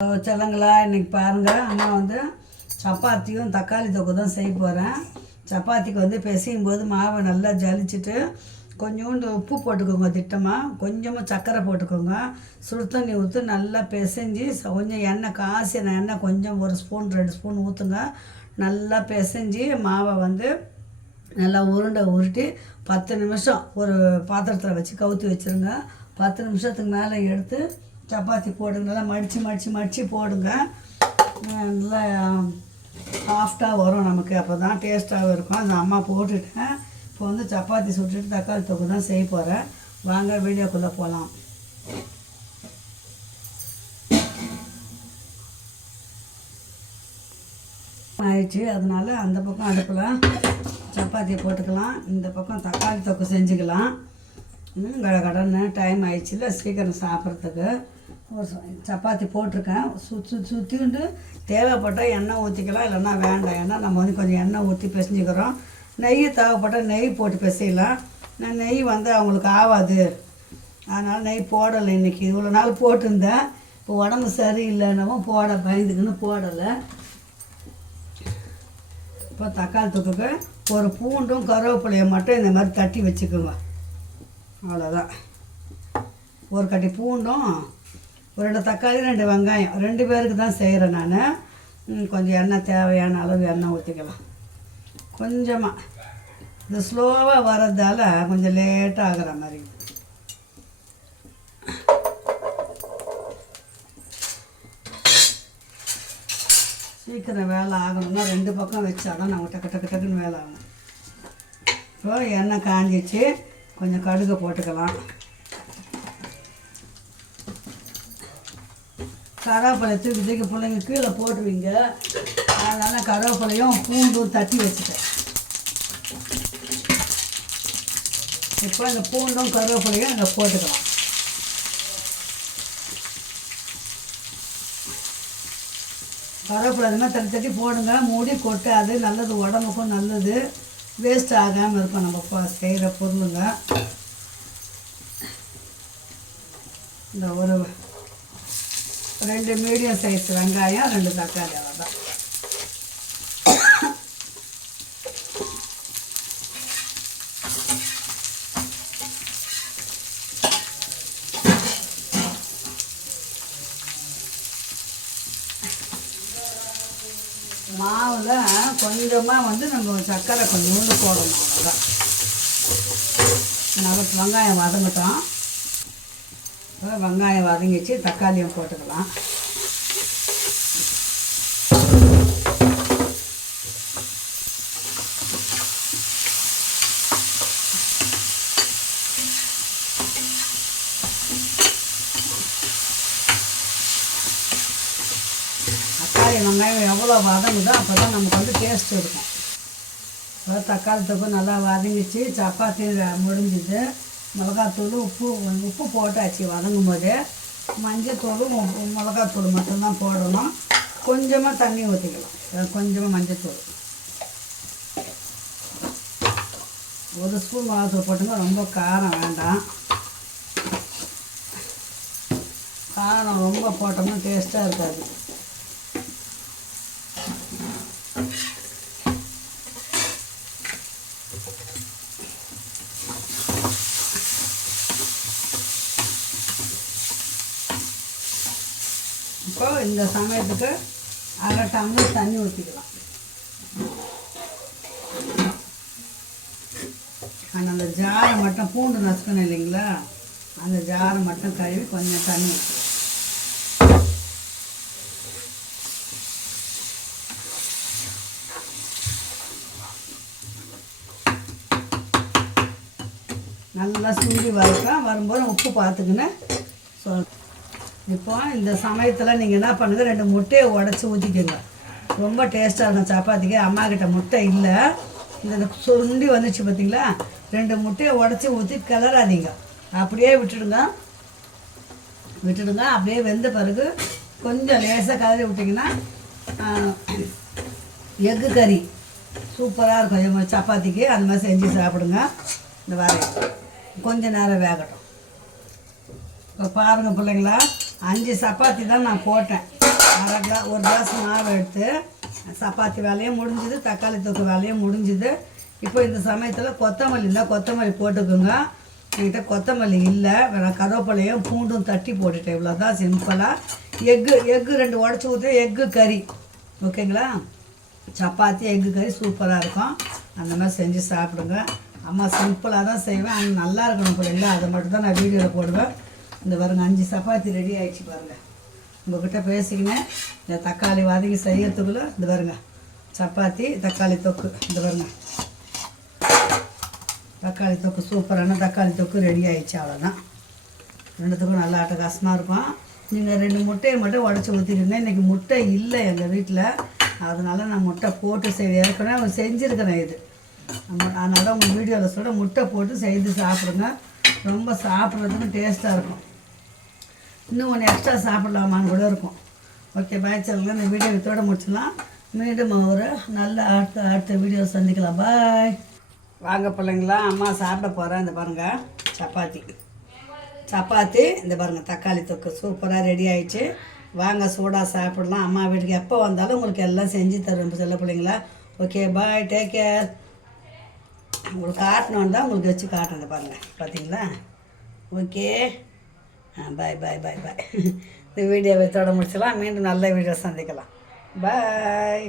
செல்லங்களா, இன்றைக்கி பாருங்கள், அம்மா வந்து சப்பாத்தியும் தக்காளி தொக்கு தான் செய்ய போகிறேன். சப்பாத்திக்கு வந்து பிசையும் போது மாவை நல்லா ஜலிச்சுட்டு கொஞ்சோண்டு உப்பு போட்டுக்கோங்க, திட்டமாக கொஞ்சமாக சர்க்கரை போட்டுக்கோங்க, சுடு தண்ணி ஊற்றி நல்லா பிசைஞ்சு கொஞ்சம் எண்ணெய் காய்ச்சின எண்ணெய் கொஞ்சம் 1 ஸ்பூன் 2 ஸ்பூன் ஊற்றுங்க. நல்லா பிசைஞ்சு மாவை வந்து நல்லா உருட்டி 10 நிமிஷம் ஒரு பாத்திரத்தில் வச்சு கவுத்தி வச்சுருங்க. 10 நிமிஷத்துக்கு மேலே எடுத்து சப்பாத்தி போடுங்க. நல்லா மடித்து போடுங்க. நல்லா சாஃப்டாக வரும் நமக்கு, அப்போ தான் டேஸ்ட்டாகவும் இருக்கும். அந்த அம்மா போட்டுட்டேன். இப்போ வந்து சப்பாத்தி சுட்டுட்டு தக்காளி தொக்கு தான் செய்ய போகிறேன். வாங்க வீடியோக்குள்ளே போகலாம். ஆயிடுச்சு, அதனால் அந்த பக்கம் அடுப்பில் சப்பாத்தியை போட்டுக்கலாம், இந்த பக்கம் தக்காளி தொக்கு செஞ்சுக்கலாம். கடன்னு டைம் ஆயிடுச்சுல, சீக்கிரம் சாப்பிட்றதுக்கு ஒரு சப்பாத்தி போட்டிருக்கேன். சுற்றிண்டு தேவைப்பட்டால் எண்ணெய் ஊற்றிக்கலாம், இல்லைன்னா வேண்டாம். ஏன்னா நம்ம வந்து கொஞ்சம் எண்ணெய் ஊற்றி பிசைஞ்சிக்கிறோம். நெய் தேவைப்பட்டால் நெய் போட்டு பிசையலாம். நான் நெய் வந்து அவங்களுக்கு ஆகாது, அதனால் நெய் போடலை. இன்றைக்கி இவ்வளோ நாள் போட்டிருந்தேன். இப்போ உடம்பு சரியில்லைன்னவும் பயந்துக்குன்னு போடலை. இப்போ தக்காளி தொக்குக்கு ஒரு பூண்டும் கருவேப்பிலையை மட்டும் இந்த மாதிரி தட்டி வச்சுக்கோங்க, அவ்வளோதான். ஒரு கட்டி பூண்டும், ஒரு 2 தக்காளி 2 வெங்காயம், 2 பேருக்கு தான் செய்கிறேன் நான். கொஞ்சம் எண்ணெய் தேவையான அளவு எண்ணெய் ஊற்றிக்கலாம். கொஞ்சமாக இது ஸ்லோவாக வர்றதால கொஞ்சம் லேட்டாக ஆகிற மாதிரி. சீக்கிரம் வேலை ஆகணும்னா 2 பக்கம் வச்சாதான் நம்ம டக்குன்னு வேலை ஆகணும். இப்போ எண்ணெய் காஞ்சிச்சு, கொஞ்சம் கடுகு போட்டுக்கலாம். கருவேப்பிலை தூக்கி பிள்ளைங்க கீழே போட்டுருவீங்க, அதனால் கருவேப்பிலையும் பூண்டும் தட்டி வச்சுட்டேன். இப்போ இந்த பூண்டும் கருவேப்பிலையும் அங்கே போட்டுக்கலாம். கருவேப்பிலை அதுமாதிரி தட்டி போடுங்க, மூடி கொட்டாது, நல்லது, உடம்புக்கும் நல்லது, வேஸ்ட் ஆகாமல் இருக்கும் நம்ம செய்கிற பொருளுங்க. இந்த ஒரு 2 மீடியம் சைஸ் வெங்காயம், 2 தக்காளி, அவ்வளோதான். மாவில் கொஞ்சமாக வந்து நம்ம சர்க்கரை கொஞ்சோண்டு போடணும், அவ்வளோதான். நல்லா வெங்காயம் வதங்கட்டும். வெங்காயம் வதங்கிச்சு, தக்காளியும் போட்டுக்கலாம். தக்காளி வெங்காயம் எவ்வளோ வதங்குதோ அப்போ தான் நமக்கு வந்து டேஸ்ட் இருக்கும். தக்காளி தொக்கு நல்லா வதங்கிச்சு, சப்பாத்தி முடிஞ்சுது. மிளகாத்தூள் உப்பு போட்டாச்சு வதங்கும் போது. மஞ்சத்தூளும் மிளகாத்தூள் மட்டும்தான் போடணும். கொஞ்சமாக தண்ணி ஊற்றிக்கலாம், கொஞ்சமாக மஞ்சத்தூள், 1 ஸ்பூன் மிளகாத்தூள் போட்டுங்க. ரொம்ப காரம் வேண்டாம், காரம் ரொம்ப போட்டோம்னா டேஸ்ட்டாக இருக்காது. இப்போ இந்த சமயத்துக்கு 1/2 டம்ளர் தண்ணி ஊற்றிக்கலாம். ஆனால் அந்த ஜாரை மட்டும் பூண்டு நசுக்கணும் இல்லைங்களா, அந்த ஜாரை மட்டும் கழுவி கொஞ்சம் தண்ணி ஊற்றிக்கலாம். நல்லா சுண்டி வரும்போது உப்பு பார்த்துக்கின்னு சொல். இப்போ இந்த சமயத்தில் நீங்கள் என்ன பண்ணுங்கள், 2 முட்டையை உடச்சி ஊற்றிக்கோங்க. ரொம்ப டேஸ்ட்டாக இருக்கும் சப்பாத்திக்கு. அம்மாக்கிட்ட முட்டை இல்லை, இந்த சுண்டி வந்துச்சு பார்த்தீங்களா, 2 முட்டையை உடச்சி ஊற்றி கிளறாதீங்க, அப்படியே விட்டுடுங்க. அப்படியே வெந்த பிறகு கொஞ்சம் லேசாக கிளறி விட்டிங்கன்னா எக்கு கறி சூப்பராக இருக்கும் சப்பாத்திக்கு. அந்த மாதிரி செஞ்சு சாப்பிடுங்க. இந்த வரையும் கொஞ்சம் நேரம் வேகட்டும். இப்போ பாருங்கள் பிள்ளைங்களா, 5 சப்பாத்தி தான் நான் போட்டேன். ஒரு கிளாஸ் மாவு எடுத்து சப்பாத்தி வேலையும் முடிஞ்சுது, தக்காளி தொக்கு வேலையும் முடிஞ்சுது. இப்போ இந்த சமயத்தில் கொத்தமல்லி இருந்தால் கொத்தமல்லி போட்டுக்கோங்க. என்கிட்ட கொத்தமல்லி இல்லை, நான் கருவேப்பிலையும் பூண்டும் தட்டி போட்டுட்டேன். இவ்வளோ தான் சிம்பிளாக. எக்கு 2 உடச்சி ஊற்றி எக்கு கறி, ஓகேங்களா? சப்பாத்தி எக்கு கறி சூப்பராக இருக்கும். அந்த மாதிரி செஞ்சு சாப்பிடுங்க. அம்மா சிம்பிளாக தான் செய்வேன், ஆனால் நல்லா இருக்கணும் பிள்ளைங்களா, அதை மட்டும் தான் நான் வீடியோவில் போடுவேன். இந்த பாருங்க 5 சப்பாத்தி ரெடி ஆகிடுச்சு பாருங்கள். உங்கள்கிட்ட பேசிக்கினேன் இந்த தக்காளி வதக்கி செய்யறதுக்குள்ளே இந்த பாருங்க சப்பாத்தி தக்காளி தொக்கு, இந்த பாருங்க தக்காளி தொக்கு, சூப்பரான தக்காளி தொக்கு ரெடி ஆகிடுச்சு. அவ்வளோதான். ரெண்டுத்துக்கும் நல்லா அட்டகாசமாக இருக்கும். நீங்கள் 2 முட்டையை மட்டும் உடச்சி ஊற்றிருந்தேன். இன்றைக்கி முட்டை இல்லை எங்கள் வீட்டில், அதனால நான் முட்டை போட்டு ஏற்கனவே செஞ்சுருக்கிறேன் இது. அதனால் உங்கள் வீடியோவில் சொல்ல முட்டை போட்டு செய்து சாப்பிடுங்க. ரொம்ப சாப்பிட்றதுக்கு டேஸ்ட்டாக இருக்கும். இன்னும் ஒன்று எக்ஸ்ட்ரா சாப்பிட்லாமான்னு கூட இருக்கும். ஓகே, பாய் சொல்லுங்கள். இந்த வீடியோ இதோட முடிச்சிடலாம். மீண்டும் ஒரு நல்ல அடுத்த வீடியோ சந்திக்கலாம். பாய். வாங்க பிள்ளைங்களா, அம்மா சாப்பிட போகிறேன். இந்த பாருங்கள் சப்பாத்தி இந்த பாருங்கள் தக்காளி தொக்கு சூப்பராக ரெடி ஆகிடுச்சு. வாங்க சூடாக சாப்பிடலாம். அம்மா வீட்டுக்கு எப்போ வந்தாலும் உங்களுக்கு எல்லாம் செஞ்சு தருவேன் சொல்ல பிள்ளைங்களா. ஓகே, பாய், டேக் கேர். உங்களுக்கு காட்டணும் தான் உங்களுக்கு வச்சு காட்டுறேன் பாருங்கள், பார்த்தீங்களா? ஓகே, பாய் பாய் பாய் பாய். இந்த வீடியோவை தொட முடிச்சலாம். மீண்டும் நல்ல வீடியோ சந்திக்கலாம். பாய்.